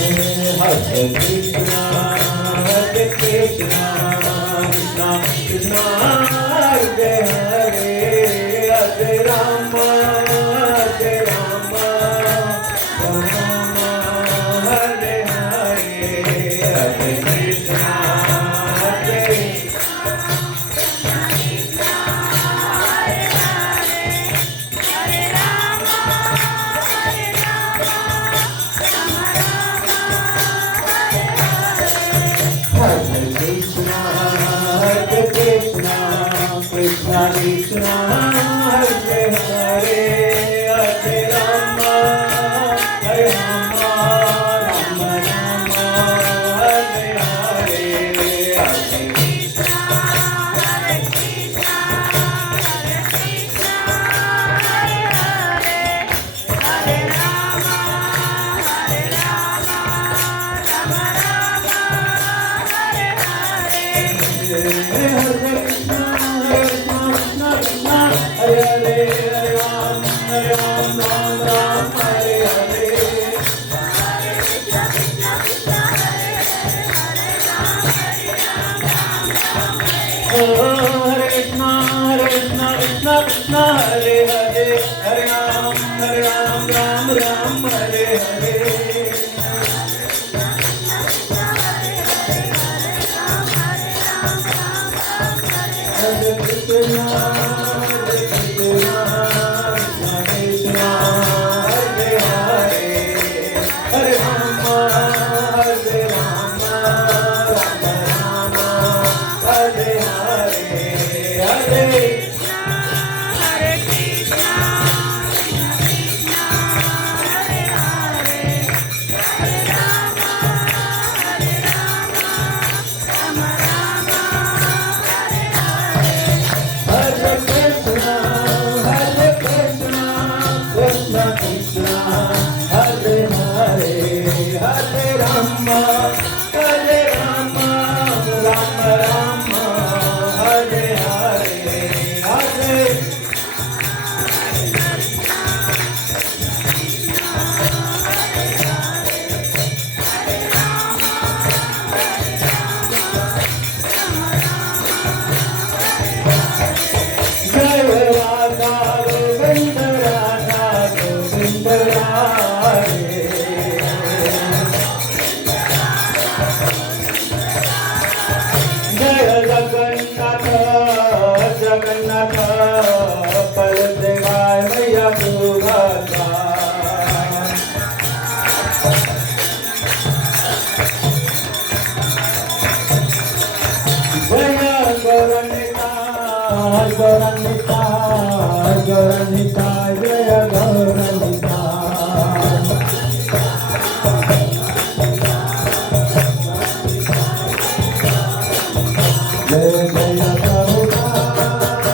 Hare Krishna, Hare Krishna, Krishna Krishna, Hare Hare, Hare Rama, Hare Rama, Rama Hare Hare, Hare Krishna, Hare Hare Krishna, Hare Krishna, Krishna Krishna, Hare Hare, Hare Rama, Hare Rama, Rama Rama, Hare Hare, Hare Krishna, Hare Krishna, Hare Krishna, Hare Hare, Hare Rama, Hare Rama, Rama Rama, Hare Hare, Hare Krishna, Hare Krishna, Krishna Hare Hare, Hare Ram, Hare Ram, Ram Ram, Hare Hare. Hare Krishna, Krishna Krishna, Hare Hare, Hare Ram, Hare Ram, Ram Ram, Hare Hare. Hare Krishna, Hare Krishna, Krishna Krishna, Hare Hare, Hare Ram, Hare Ram, Ram Ram, Hare Hare. Hare Krishna, Hare Krishna, Krishna Krishna, Hare Hare, Hare Rama, Hare Rama, Rama Rama, Hare Hare, Hare Krishna, Hare Krishna, Krishna Hare Hare, Hare Rama, Hare Rama, Rama Rama, Hare Hare. Hare Krishna, Hare Krishna, Krishna Krishna, Hare Hare, Hare Rama, Hare Rama, Rama Rama, Hare Hare, Hare. Jai Radha Govinda Radha Govinda Hare. Jai Jagannath Jagannath Baladevaya Maya Subhadra. Jaya Gauranita Gauranita Gauranita Jaya Gauranita.